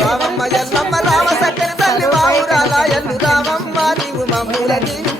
రామమ్మ ఎల్లమ్మ రామ సక్కని తల్లి బావురాలా ఎల్లు రామమ్మ నీవు మమ్ముల నీవు